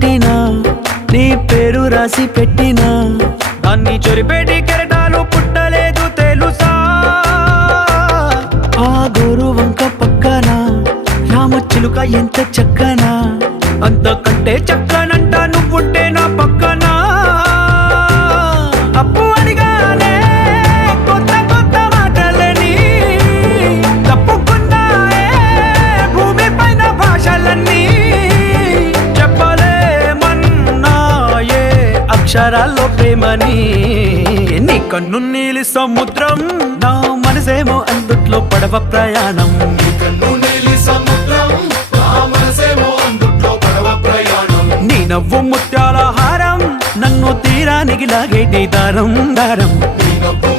కట్టినా నీ పేరు రాసి పెట్టినా. దాన్ని చొరిపేటి కెరటాలు పుట్టలేదు తెలుసా? ఆ గోరు వంక పక్కన రామచిలుక ఎంత చక్కనా. అంతకంటే చక్కనంట నువ్వుంటే నా పక్కన అక్షరాల్లో ప్రేమని. నీ కన్ను నీలి సముద్రం. నా మనసేమో అందుట్లో పడవ ప్రయాణం. కన్ను నీలి సముద్రం. నా మనసేమో అందుట్లో పడవ ప్రయాణం. నీ నవ్వు ముత్యాల హారం. నన్ను తీరానికి లాగేటి దారం దారం. నీ నవ్వు